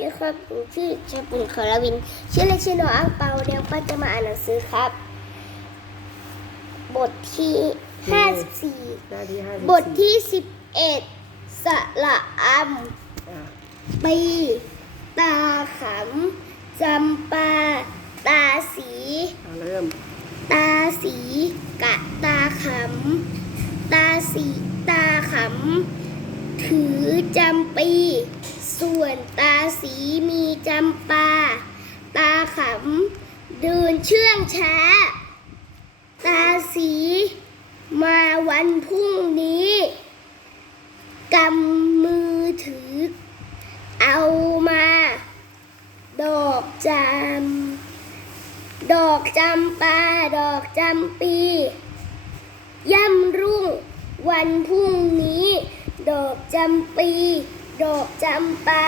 ดีครับผมชื่อชาปุนคารวิน ชื่อเล่นชื่อน้องอังเปาเดี๋ยวป้าจะมาอ่านหนังสือครับ บทที่54หน้าที่ห้าบทที่11สละอัมอะปีตาขำจำปา ตาสีอะเริ่มตาสีกะตาขำ ตาสีตาขำ ถือจำปี ส่วนตาสีมีจำปา ตาขำเดินเชื่องช้า ตาสีมาวันพรุ่งนี้กำมือถือ เอามา ดอกจำดอกจำปา ดอกจำปี ย่ำรุ่งวันพรุ่งนี้ ดอกจำปี ดอกจำปา